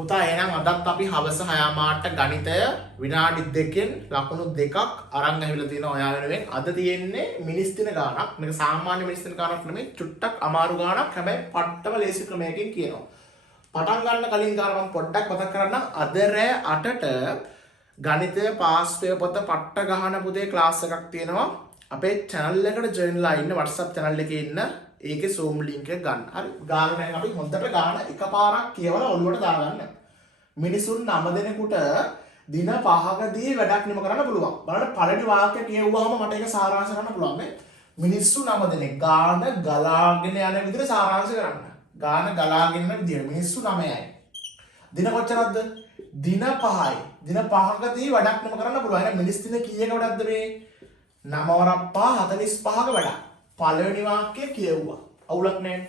පුතා එහෙනම් අදත් අපි හවස 6 මාට ගණිතය විනාඩි 2කින් ලකුණු 2ක් අරන් ඇවිල්ලා තියෙනවා ඔයා වෙනුවෙන්. අද තියෙන්නේ මිනිස් දින ගාණක්. මේක සාමාන්‍ය මිනිස් දින ගාණක් නෙමෙයි, චුට්ටක් අමාරු ගාණක්. හැබැයි පට්ටම ලේසි ක්‍රමයකින් කියනවා. පටන් ගන්න කලින් කාලේ මම පොඩ්ඩක් මතක් කරන්නම්. අද රෑ 8ට ගණිතය පාස් පේපර් පොත පට්ට ගහන පුතේ ක්ලාස් එකක් තියෙනවා. අපේ channel එකට join ලා ඉන්න WhatsApp channel එකේ ඉන්න ඒකේ zoom link එක ගන්න. හරි. ගාන දැන් අපි හොඳට ගාන එකපාරක් කියවලා ඔළුවට දාගන්න. මිනිසුන් 9 දෙනෙකුට දින 5කදී වැඩක් නිම කරන්න පුළුවන්. බලන්න පළවෙනි වාක්‍යය කියවුවාම මට ඒක සාරාංශ කරන්න පුළුවන් මේ. මිනිස්සු 9 දෙනෙක් ගාන ගලාගෙන යන විදිහට සාරාංශ කරන්න. ගාන ගලාගෙන යන විදිහට මිනිස්සු 9යි. දින කොච්චරක්ද? දින 5යි. දින 5කදී වැඩක් නිම කරන්න පුළුවන්. එහෙනම් මිනිස් දින කීයක වැඩක්ද මේ? 9 වරක් 5 45ක වැඩක්. පළවෙනි වාක්‍යය කියවුවා. අවුලක් නැහැ.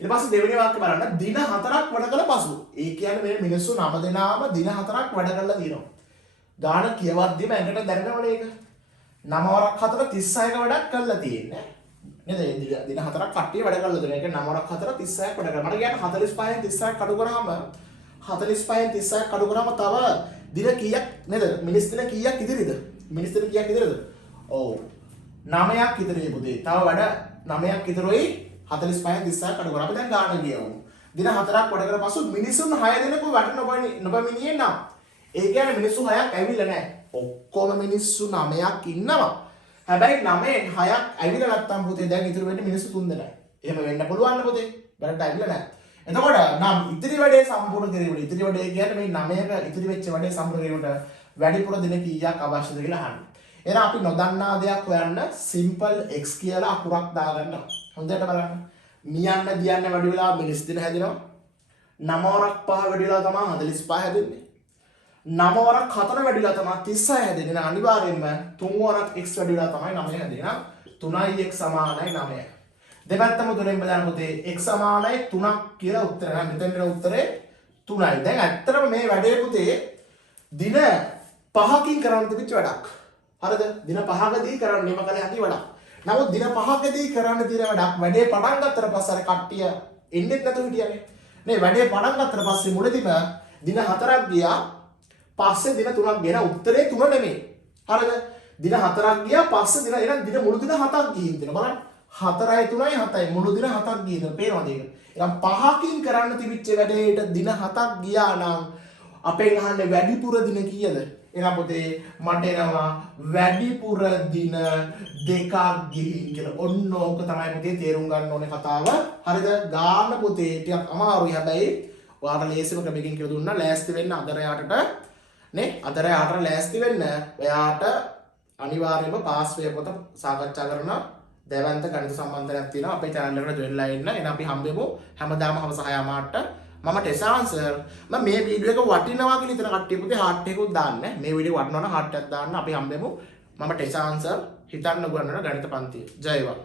ඊට පස්සේ දෙවෙනි වාක්‍යය බලන්න දින 4ක් වැඩ කළ පසු. ඒ කියන්නේ මේ මිනිස්සු 9 දෙනාම දින 4ක් වැඩ කරලා තියෙනවා. ගාන කියවද්දිම ඇඟට දැනෙනවනේ ඒක. 9 වරක් 4 36ක වැඩක් කරලා තියෙන්නේ. නේද? දින 4ක් කට්ටිය වැඩ කරලා තියෙනවා. ඒ කියන්නේ 9 වරක් 4 36ක් වැඩ කරලා. මට කියන්නේ 45න් 36ක් අඩු කරාම 45න් 36ක් අඩු කරාම තව දින කීයක් නේද? මිනිස් දින කීයක් ඉදිරියද? මිනිස් දින කීයක් ඉදිරියද? ඔව්. 9ක් ඉදිරියේ පුතේ. තව වැඩ 9ක් ඉදිරියයි 45න් 36ක් අඩු කරා. අපි දැන් ගාන කියවමු. දින 4ක් වැඩ කරලා පසු මිනිසුන් 6 දෙනෙකු වැඩ නොබමිනියේ නම්. ඒ කියන්නේ මිනිස්සු 6ක් ඇවිල්ලා නැහැ. ඔක්කොම මිනිස්සු 9ක් ඉන්නවා. හැබැයි 9න් 6ක් ඇවිල්ලා නැත්තම් පුතේ දැන් ඉතුරු වෙන්නේ මිනිස්සු 3 දෙනයි. එහෙම වෙන්න පුළුවන් නේ පුතේ. වැඩට ඇවිල්ලා නැහැ. එතකොට නම් ඉතිරි වැඩේ සම්පූර්ණ කිරීමට ඉතිරි වැඩේ කියන්නේ මේ 9ක ඉතිරි වෙච්ච වැඩේ සම්පූර්ණ කිරීමට වැඩිපුර දින කීයක් අවශ්‍යද කියලා අහන්න. එහෙනම් අපි නොදන්නා දෙයක් හොයන්න simple x කියලා අකුරක් දාගන්න. හොඳට බලන්න. මියන්න දියන්න වැඩි වෙලා මිනිස් දින හැදෙනවා. 9 වරක් 5 වැඩි වෙලා තමයි 45 හැදෙන්නේ. 9 වරක් 4 වැඩි වෙලා තමයි 36 හැදෙන්නේ. අනිවාර්යයෙන්ම 3 වරක් x වැඩි වෙලා තමයි 9 හැදෙන්නේ. 3යි x සමානයි 9යි. දෙපැත්තම තුනෙන් බෙදන්න පුතේ x සමානයි 3ක් කියලා උත්තරය. නම් මෙතන උත්තරේ 3යි. දැන් ඇත්තටම මේ වැඩේ පුතේ දින 5කින් කරන්න තිබිච්ච වැඩක්. හරිද? දින 5කදී කරන්න නිම කළ හැකි වැඩක්. නමුත් දින 5කදී කරන්න තියෙන වැඩක් වැඩේ පටන් ගත්තට පස්සේ අර කට්ටිය එන්නේ නැතුව හිටියනේ. නේ වැඩේ පටන් ගත්තට පස්සේ මුලදීම දින 4ක් ගියා. පස්සේ දින 3ක් ගෙන උත්තරේ 3 නෙමෙයි. හරිද? දින 4ක් ගියා පස්සේ දින එහෙනම් දින මුළු දින 7ක් ගිහින් දෙනවා. බලන්න. 4යි 3යි 7යි මුළු දින 7ක් ගිහින් පේනවද ඒක? එහෙනම් 5කින් කරන්න තිබිච්ච වැඩේට දින 7ක් ගියා නම් අපෙන් අහන්නේ වැඩිපුර දින කීයද? එහෙනම් පුතේ මට එනවා වැඩිපුර දින 2ක් ගිහින් කියලා. ඔන්න ඕක තමයි පුතේ තේරුම් ගන්න ඕනේ කතාව. හරිද? ගාන්න පුතේ ටිකක් අමාරුයි. හැබැයි ඔයාලට ලේසිම ක්‍රමයකින් කියලා දුන්නා. ලෑස්ති වෙන්න අදර යාටට නේ අදර යාට ලෑස්ති වෙන්න. ඔයාට අනිවාර්යයෙන්ම පාස් වේ පොත සාකච්ඡා කරන දැවැන්ත ගණිත සම්බන්ධයක් තියෙනවා. අපේ channel එකට join ලා ඉන්න. එහෙනම් අපි හම්බෙමු හැමදාම හවස 6 මාට. මම ටෙසාන් සර් මම මේ වීඩියෝ එක වටිනවා කියලා හිතන කට්ටිය පුතේ heart එකකුත් දාන්න. මේ වීඩියෝ වටිනවා නම් heart එකක් දාන්න. අපි හම්බෙමු. මම ටෙසාන් සර් හිතන්න උගන්වන ගණිත පන්තිය. ජය වේවා.